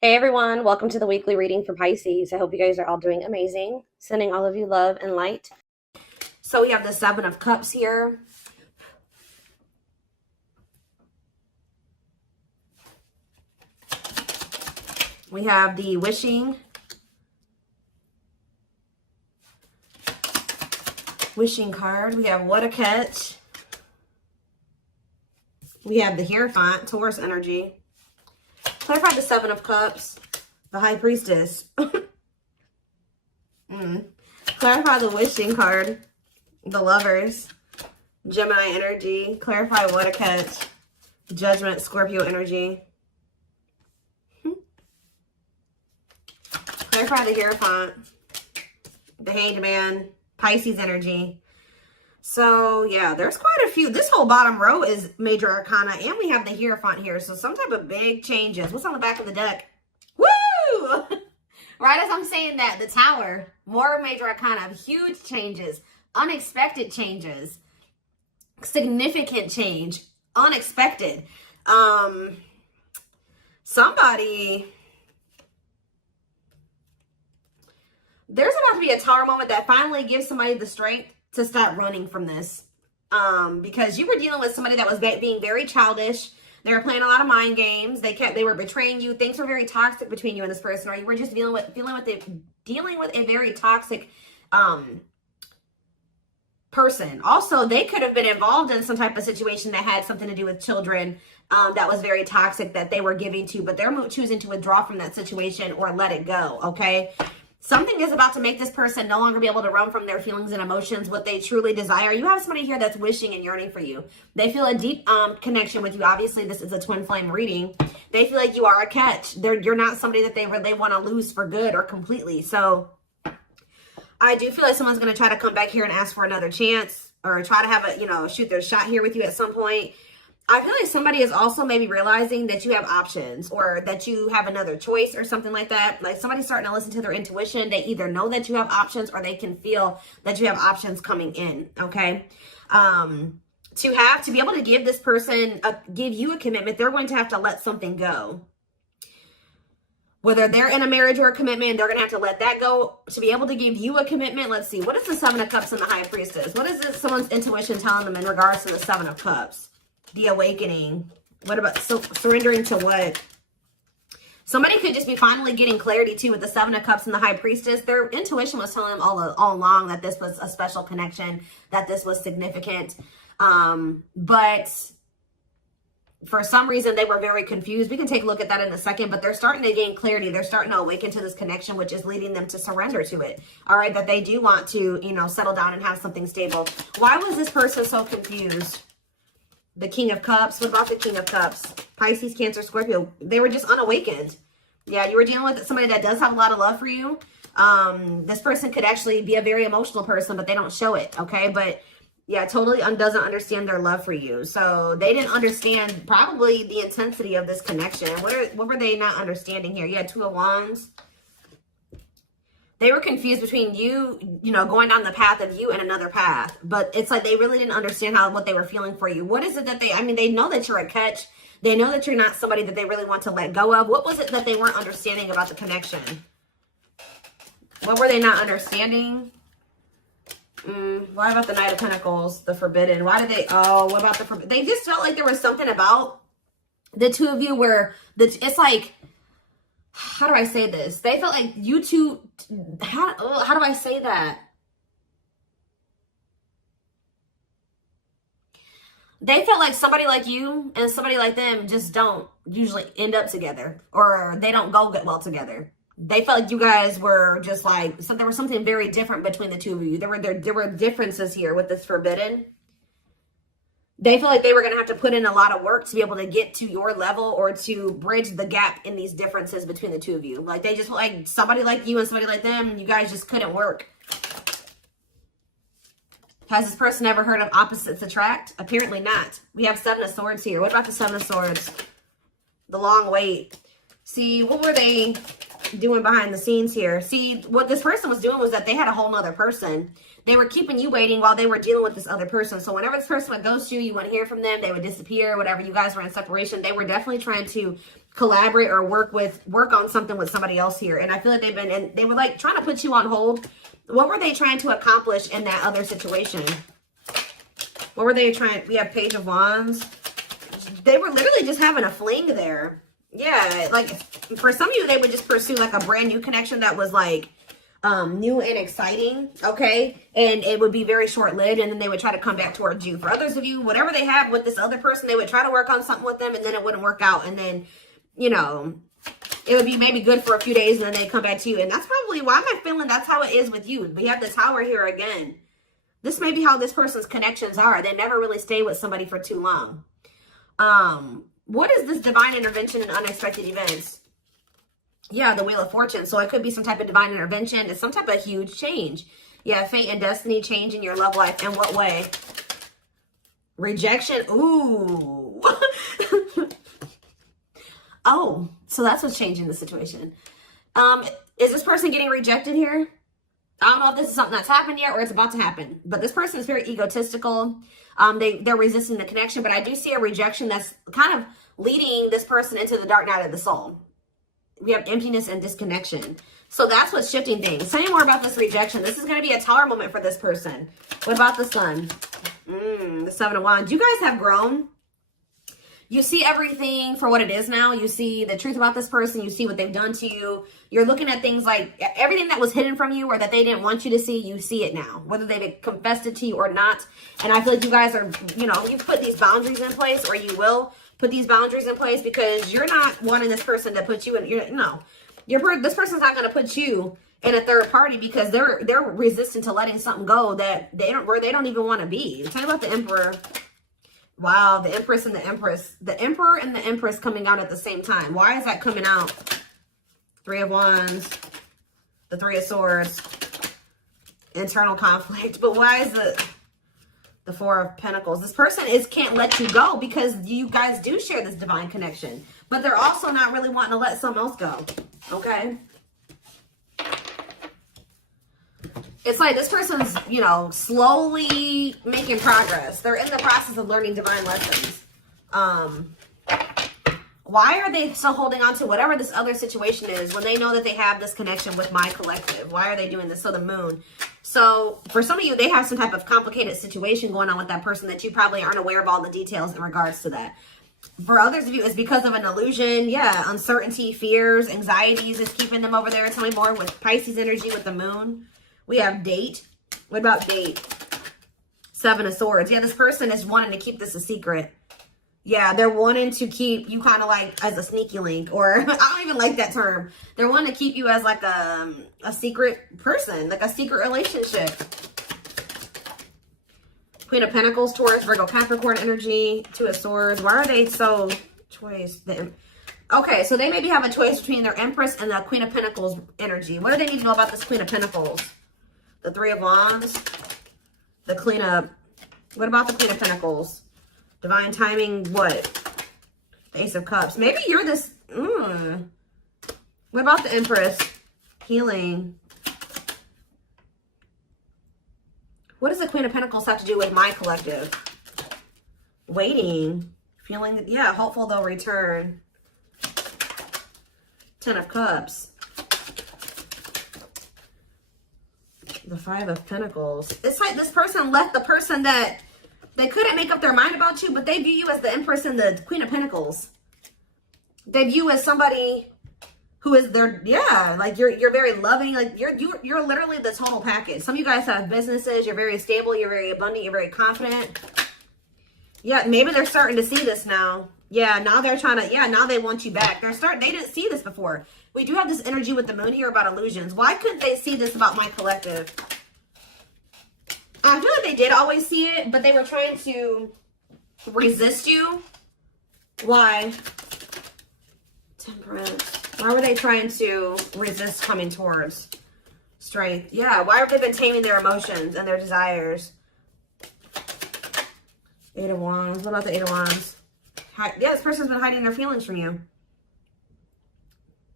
Hey everyone, welcome to the weekly reading for Pisces. I hope you guys are all doing amazing. Sending all of you love and light. So we have the Seven of Cups here. We have the wishing card. We have what a catch. We have the Hierophant, Taurus energy. Clarify the Seven of Cups, the High Priestess. Clarify the wishing card, the Lovers, Gemini energy. Clarify what a catch, Judgment, Scorpio energy. Clarify the Hierophant, the Hanged Man, Pisces energy. So, yeah, there's quite a few. This whole bottom row is major arcana, and we have the Hierophant here. So, some type of big changes. What's on the back of the deck? Woo! Right as I'm saying that, the Tower, more major arcana, huge changes, unexpected changes, significant change, unexpected. Somebody... There's about to be a Tower moment that finally gives somebody the strength to stop running from this. Because you were dealing with somebody that was being very childish. They were playing a lot of mind games. They were betraying you. Things were very toxic between you and this person, or you were just dealing with a very toxic person. Also, they could have been involved in some type of situation that had something to do with children that was very toxic that they were giving to, but they're choosing to withdraw from that situation or let it go, okay? Something is about to make this person no longer be able to run from their feelings and emotions, what they truly desire. You have somebody here that's wishing and yearning for you. They feel a deep connection with you. Obviously, this is a twin flame reading. They feel like you are a catch. You're not somebody that they want to lose for good or completely. So I do feel like someone's going to try to come back here and ask for another chance or try to have a, shoot their shot here with you at some point. I feel like somebody is also maybe realizing that you have options or that you have another choice or something like that. Like somebody's starting to listen to their intuition. They either know that you have options or they can feel that you have options coming in, okay? To be able to give this person, give you a commitment, they're going to have to let something go. Whether they're in a marriage or a commitment, they're going to have to let that go to be able to give you a commitment. Let's see. What is the Seven of Cups and the High Priestess? What is someone's intuition telling them in regards to the Seven of Cups? The awakening. What about surrendering to what? Somebody could just be finally getting clarity too with the Seven of Cups and the High Priestess. Their intuition was telling them all along that this was a special connection, that this was significant. But for some reason, they were very confused. We can take a look at that in a second, but they're starting to gain clarity. They're starting to awaken to this connection, which is leading them to surrender to it. All right, that they do want to, settle down and have something stable. Why was this person so confused? The King of Cups. What about the King of Cups? Pisces, Cancer, Scorpio. They were just unawakened. Yeah, you were dealing with somebody that does have a lot of love for you. This person could actually be a very emotional person, but they don't show it, okay? But yeah, totally doesn't understand their love for you. So they didn't understand probably the intensity of this connection. What were they not understanding here? You had Two of Wands. They were confused between you, going down the path of you and another path. But it's like they really didn't understand what they were feeling for you. What is it that they know that you're a catch. They know that you're not somebody that they really want to let go of. What was it that they weren't understanding about the connection? What were they not understanding? Why about the Knight of Pentacles, the Forbidden? Why did they, what about the Forbidden? They just felt like there was something about the two of you where it's like, how do I say this? They felt like you two, how do I say that? They felt like somebody like you and somebody like them just don't usually end up together, or they don't go well together. They felt like you guys were just like, there was something very different between the two of you. There were differences here with this Forbidden. They feel like they were going to have to put in a lot of work to be able to get to your level or to bridge the gap in these differences between the two of you. Like they just like somebody like you and somebody like them, you guys just couldn't work. Has this person ever heard of opposites attract? Apparently not. We have Seven of Swords here. What about the Seven of Swords? The long wait. See, what were they? doing behind the scenes here? See, what this person was doing was that they had a whole nother person. They were keeping you waiting while they were dealing with this other person. So whenever this person would ghost you, you wouldn't hear from them. They would disappear. Whatever, you guys were in separation. They were definitely trying to collaborate or work on something with somebody else here. And I feel like they were like trying to put you on hold. What were they trying to accomplish in that other situation? What were they trying? We have Page of Wands. They were literally just having a fling there. Yeah, like for some of you, they would just pursue like a brand new connection that was like new and exciting, okay? And it would be very short-lived, and then they would try to come back towards you. For others of you, whatever they have with this other person, they would try to work on something with them, and then it wouldn't work out. And then, you know, it would be maybe good for a few days, and then they'd come back to you. And that's probably why I'm feeling that's how it is with you. We have the Tower here again. This may be how this person's connections are. They never really stay with somebody for too long. What is this divine intervention and unexpected events? Yeah, the Wheel of Fortune. So it could be some type of divine intervention. It's some type of huge change. Yeah, fate and destiny change in your love life. In what way? Rejection. Ooh. Oh, so that's what's changing the situation. Is this person getting rejected here? I don't know if this is something that's happened yet or it's about to happen. But this person is very egotistical. They're resisting the connection. But I do see a rejection that's kind of leading this person into the dark night of the soul. We have emptiness and disconnection. So that's what's shifting things. Tell me more about this rejection. This is going to be a Tower moment for this person. What about the Sun? The Seven of Wands. You guys have grown. You see everything for what it is now. You see the truth about this person. You see what they've done to you. You're looking at things like everything that was hidden from you or that they didn't want you to see, you see it now. Whether they've confessed it to you or not. And I feel like you guys are, you know, you've put these boundaries in place, or you will put these boundaries in place, because you're not wanting this person to put you in, this person's not going to put you in a third party, because they're resistant to letting something go that they don't even want to be. Tell me about the Emperor. Wow, the Empress and the Empress. The Emperor and the Empress coming out at the same time. Why is that coming out? Three of Wands, the Three of Swords, internal conflict. But why is the Four of Pentacles? This person can't let you go, because you guys do share this divine connection. But they're also not really wanting to let something else go. Okay? It's like this person's, slowly making progress. They're in the process of learning divine lessons. Why are they still holding on to whatever this other situation is when they know that they have this connection with my collective? Why are they doing this? So the Moon. So for some of you, they have some type of complicated situation going on with that person that you probably aren't aware of all the details in regards to that. For others of you, it's because of an illusion. Yeah, uncertainty, fears, anxieties is keeping them over there. Tell me more with Pisces energy with the Moon. We have Date. What about Date? Seven of Swords. Yeah, this person is wanting to keep this a secret. Yeah, they're wanting to keep you kind of like as a sneaky link, or I don't even like that term. They're wanting to keep you as like a secret person, like a secret relationship. Queen of Pentacles, Taurus, Virgo, Capricorn energy, Two of Swords. Why are they so choice? Okay, so they maybe have a choice between their Empress and the Queen of Pentacles energy. What do they need to know about this Queen of Pentacles? The Three of Wands, the Queen of... What about the Queen of Pentacles? Divine timing, what? The Ace of Cups. Maybe you're this... What about the Empress? Healing. What does the Queen of Pentacles have to do with my collective? Waiting. Feeling... Yeah, hopeful they'll return. Ten of Cups. The Five of Pentacles. It's like this person left the person that they couldn't make up their mind about you, but they view you as the Empress and the Queen of Pentacles. They view you as somebody who is their, yeah, like you're very loving, like you're literally the total package. Some of you guys have businesses, you're very stable, you're very abundant, you're very confident. Yeah, maybe they're starting to see this now. Yeah, now they're trying to, yeah, now they want you back. They didn't see this before. We do have this energy with the Moon here about illusions. Why couldn't they see this about my collective? I feel like they did always see it, but they were trying to resist you. Why? Temperance. Why were they trying to resist coming towards Strength? Yeah, why have they been taming their emotions and their desires? Eight of Wands. What about the Eight of Wands? Yeah, this person's been hiding their feelings from you.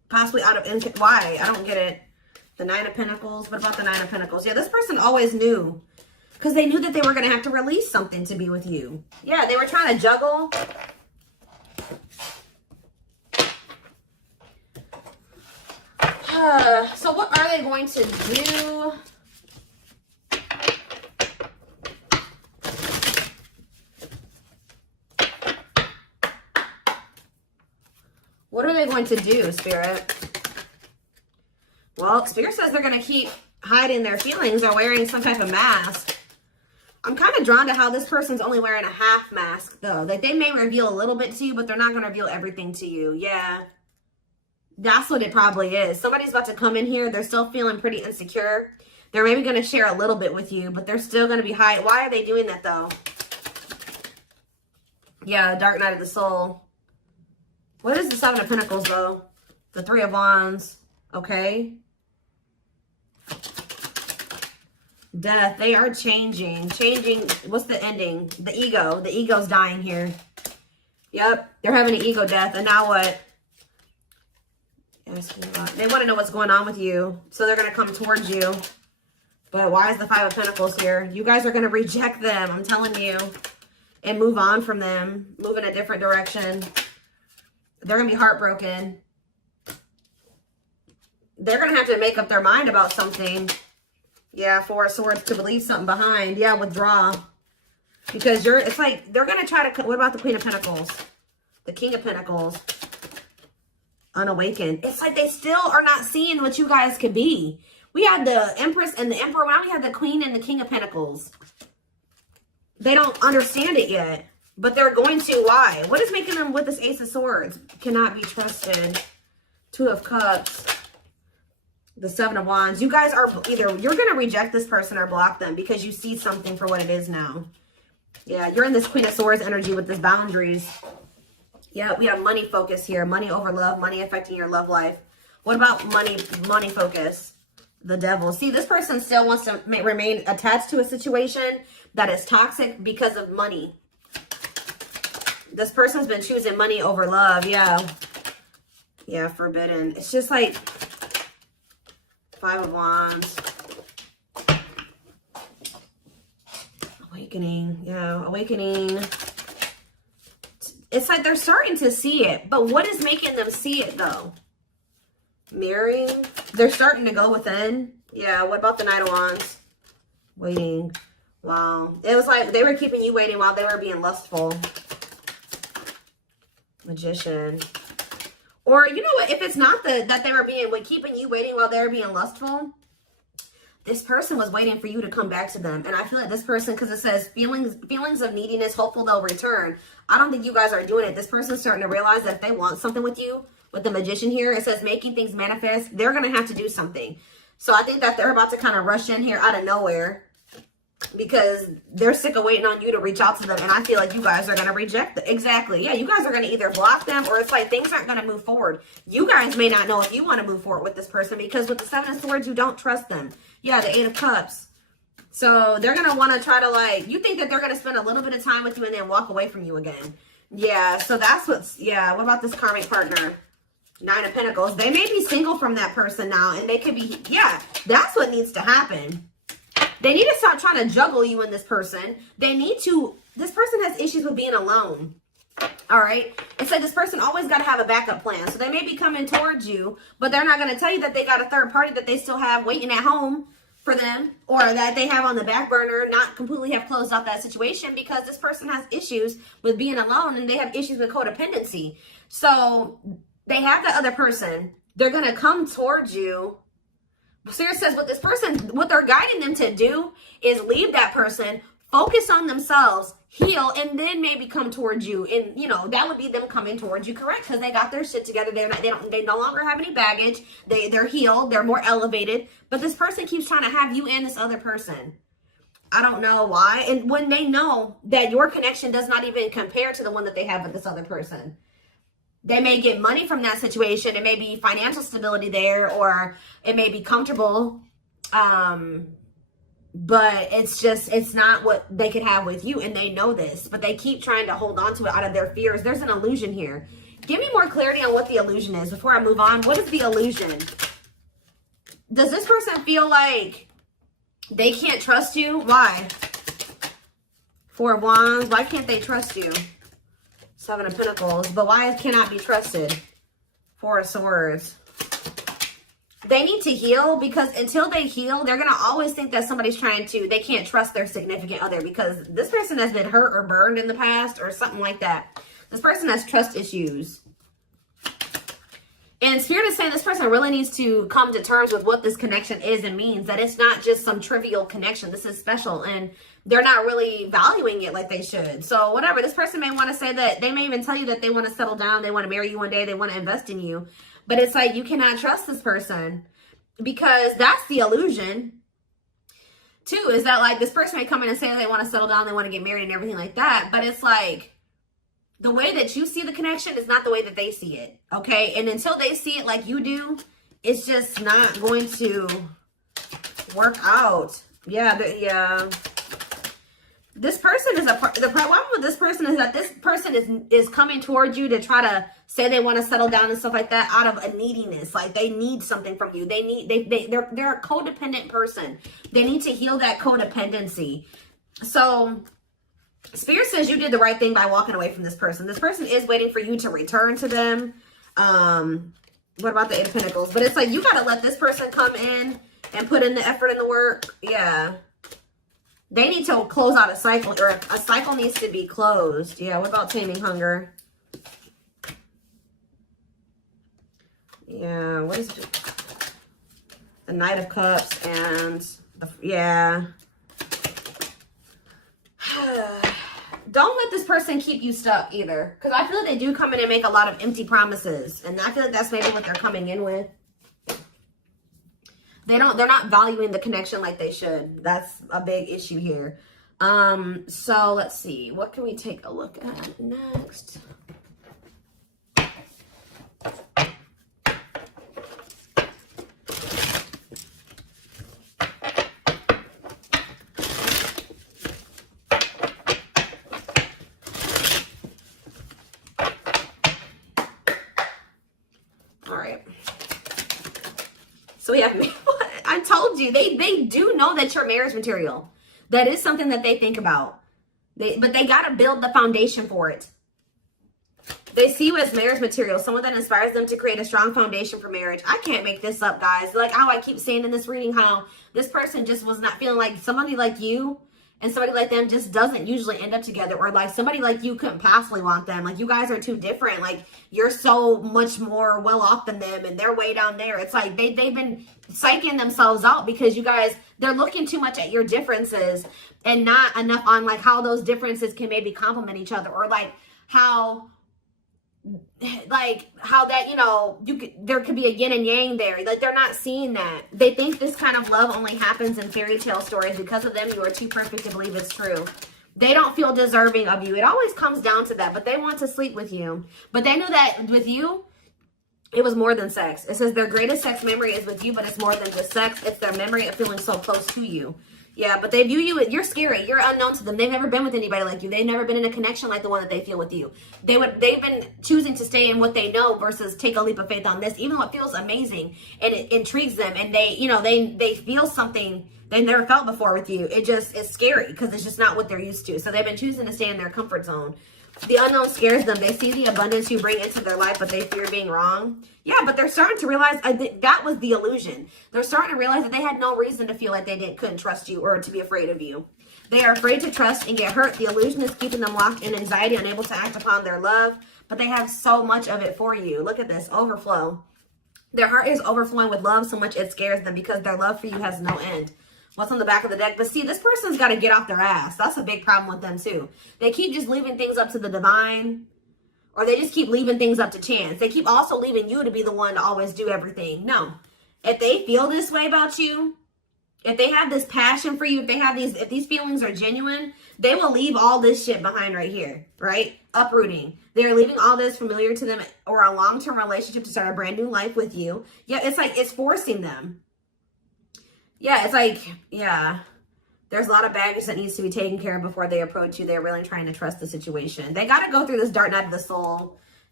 Possibly out of, why? I don't get it. The Nine of Pentacles. What about the Nine of Pentacles? Yeah, this person always knew. Because they knew that they were going to have to release something to be with you. Yeah, they were trying to juggle. So what are they going to do? What are they going to do, Spirit? Well, Spirit says they're going to keep hiding their feelings or wearing some type of mask. I'm kind of drawn to how this person's only wearing a half mask, though. Like, they may reveal a little bit to you, but they're not going to reveal everything to you. Yeah. That's what it probably is. Somebody's about to come in here. They're still feeling pretty insecure. They're maybe going to share a little bit with you, but they're still going to be hiding. Why are they doing that, though? Yeah, Dark Night of the Soul. What is the Seven of Pentacles, though? The Three of Wands. Okay. Death. They are changing. Changing. What's the ending? The ego. The ego's dying here. Yep. They're having an ego death. And now what? They want to know what's going on with you. So they're going to come towards you. But why is the Five of Pentacles here? You guys are going to reject them. I'm telling you. And move on from them. Move in a different direction. They're going to be heartbroken. They're going to have to make up their mind about something. Yeah, Four of Swords to leave something behind. Yeah, withdraw. Because it's like, they're going to try to, what about the Queen of Pentacles? The King of Pentacles. Unawakened. It's like they still are not seeing what you guys could be. We had the Empress and the Emperor. Now we have the Queen and the King of Pentacles. They don't understand it yet. But they're going to. Why? What is making them with this Ace of Swords? Cannot be trusted. Two of Cups. The Seven of Wands. You guys are either, you're going to reject this person or block them because you see something for what it is now. Yeah, you're in this Queen of Swords energy with this boundaries. Yeah, we have money focus here. Money over love. Money affecting your love life. What about money focus? The Devil. See, this person still wants to remain attached to a situation that is toxic because of money. This person's been choosing money over love. Yeah. Yeah, forbidden. It's just like Five of Wands. Awakening. Yeah, awakening. It's like they're starting to see it. But what is making them see it, though? Mirroring. They're starting to go within. Yeah, what about the Knight of Wands? Waiting. Wow. It was like they were keeping you waiting while they were being lustful. Magician. Or, you know what? If it's not that they were keeping you waiting while they were being lustful, this person was waiting for you to come back to them. And I feel like this person, because it says feelings of neediness, hopeful they'll return. I don't think you guys are doing it. This person's starting to realize that if they want something with you, with the Magician here, it says making things manifest, they're going to have to do something. So I think that they're about to kind of rush in here out of nowhere because they're sick of waiting on you to reach out to them. And I feel like you guys are going to reject them. Exactly. Yeah, you guys are going to either block them or it's like things aren't going to move forward. You guys may not know if you want to move forward with this person because with the Seven of Swords, you don't trust them. Yeah, the Eight of Cups. So they're going to want to try to like, you think that they're going to spend a little bit of time with you and then walk away from you again. Yeah, so that's what's, yeah, what about this karmic partner? Nine of Pentacles. They may be single from that person now and they could be, yeah, that's what needs to happen. They need to stop trying to juggle you and this person. They need to, this person has issues with being alone. All right. It's like this person always got to have a backup plan. So they may be coming towards you, but they're not going to tell you that they got a third party that they still have waiting at home for them or that they have on the back burner, not completely have closed out that situation because this person has issues with being alone and they have issues with codependency. So they have the other person. They're going to come towards you. Spirit says what this person, what they're guiding them to do is leave that person, focus on themselves, heal, and then maybe come towards you. And, you know, that would be them coming towards you, correct? Because they got their shit together. They no longer have any baggage. They're healed. They're more elevated. But this person keeps trying to have you and this other person. I don't know why. And when they know that your connection does not even compare to the one that they have with this other person. They may get money from that situation. It may be financial stability there, or it may be comfortable. But it's not what they could have with you. And they know this, but they keep trying to hold on to it out of their fears. There's an illusion here. Give me more clarity on what the illusion is before I move on. What is the illusion? Does this person feel like they can't trust you? Why? Four of Wands. Why can't they trust you? Seven of Pentacles. But why cannot be trusted? Four of Swords. They need to heal, because until they heal, they're going to always think that somebody's trying to, they can't trust their significant other, because this person has been hurt or burned in the past or something like that. This person has trust issues. And Spirit is saying this person really needs to come to terms with what this connection is and means, that it's not just some trivial connection. This is special, and they're not really valuing it like they should. So whatever, this person may want to say that, they may even tell you that they want to settle down, they want to marry you one day, they want to invest in you. But it's like, you cannot trust this person, because that's the illusion. Two, is that like this person may come in and say they want to settle down, they want to get married and everything like that. But it's like, the way that you see the connection is not the way that they see it. Okay. And until they see it like you do, it's just not going to work out. Yeah. Yeah. This person is the problem with this person is that this person is coming towards you to try to say they want to settle down and stuff like that out of a neediness. Like they need something from you. They're a codependent person. They need to heal that codependency. So Spirit says you did the right thing by walking away from this person. This person is waiting for you to return to them. What about the Eight of Pentacles? But it's like, you got to let this person come in and put in the effort and the work. Yeah. They need to close out a cycle, or a cycle needs to be closed. Yeah, what about taming hunger? Yeah, what is it? The Knight of Cups and yeah. Don't let this person keep you stuck either, because I feel like they do come in and make a lot of empty promises, and I feel like that's maybe what they're coming in with. They're not valuing the connection like they should. That's a big issue here. So let's see. What can we take a look at next? All right. So we have, I told you, they do know that you're marriage material. That is something that they think about. But they got to build the foundation for it. They see you as marriage material, someone that inspires them to create a strong foundation for marriage. I can't make this up, guys. Like how I keep saying in this reading, how this person just was not feeling like somebody like you and somebody like them just doesn't usually end up together, or like somebody like you couldn't possibly want them. Like you guys are too different. Like you're so much more well off than them, and they're way down there. It's like they've been psyching themselves out because you guys, they're looking too much at your differences and not enough on like how those differences can maybe complement each other, or like how that, you know, there could be a yin and yang there. Like they're not seeing that. They think this kind of love only happens in fairy tale stories. Because of them, you are too perfect to believe it's true. They don't feel deserving of you. It always comes down to that, but they want to sleep with you. But they knew that with you, it was more than sex. It says their greatest sex memory is with you, but it's more than just sex. It's their memory of feeling so close to you. Yeah, but they view you, you're scary. You're unknown to them. They've never been with anybody like you. They've never been in a connection like the one that they feel with you. They've been choosing to stay in what they know versus take a leap of faith on this, even though it feels amazing and it intrigues them. And they, you know, they feel something they never felt before with you. It just is scary because it's just not what they're used to. So they've been choosing to stay in their comfort zone. The unknown scares them. They see the abundance you bring into their life, but they fear being wrong. Yeah, but they're starting to realize that was the illusion. They're starting to realize that they had no reason to feel like they couldn't trust you or to be afraid of you. They are afraid to trust and get hurt. The illusion is keeping them locked in anxiety, unable to act upon their love, but they have so much of it for you. Look at this, overflow. Their heart is overflowing with love so much it scares them because their love for you has no end. What's on the back of the deck? But see, this person's got to get off their ass. That's a big problem with them too. They keep just leaving things up to the divine, or they just keep leaving things up to chance. They keep also leaving you to be the one to always do everything. No. If they feel this way about you, if they have this passion for you, if these feelings are genuine, they will leave all this shit behind right here, right? Uprooting. They're leaving all this familiar to them or a long-term relationship to start a brand new life with you. Yeah, it's like it's forcing them. Yeah, it's like, yeah, there's a lot of baggage that needs to be taken care of before they approach you. They're really trying to trust the situation. They got to go through this dark night of the soul.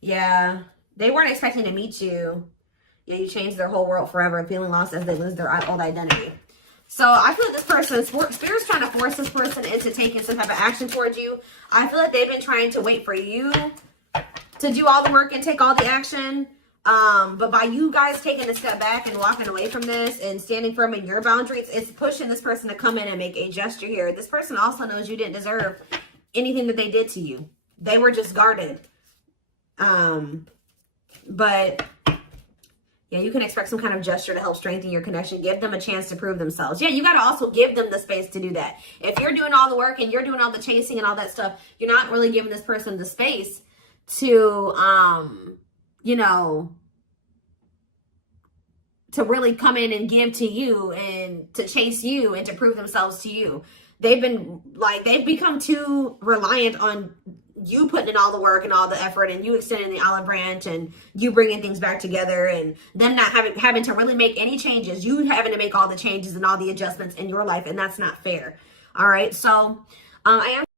Yeah, they weren't expecting to meet you. Yeah, you changed their whole world forever, feeling lost as they lose their old identity. So I feel like this person, Spirit's trying to force this person into taking some type of action towards you. I feel like they've been trying to wait for you to do all the work and take all the action. But by you guys taking a step back and walking away from this and standing firm in your boundaries, it's pushing this person to come in and make a gesture here. This person also knows you didn't deserve anything that they did to you. They were just guarded. But yeah, you can expect some kind of gesture to help strengthen your connection. Give them a chance to prove themselves. Yeah, you got to also give them the space to do that. If you're doing all the work and you're doing all the chasing and all that stuff, you're not really giving this person the space to, you know, to really come in and give to you and to chase you and to prove themselves to you. They've become too reliant on you putting in all the work and all the effort and you extending the olive branch and you bringing things back together and then not having to really make any changes. You having to make all the changes and all the adjustments in your life, and that's not fair. All right, so I am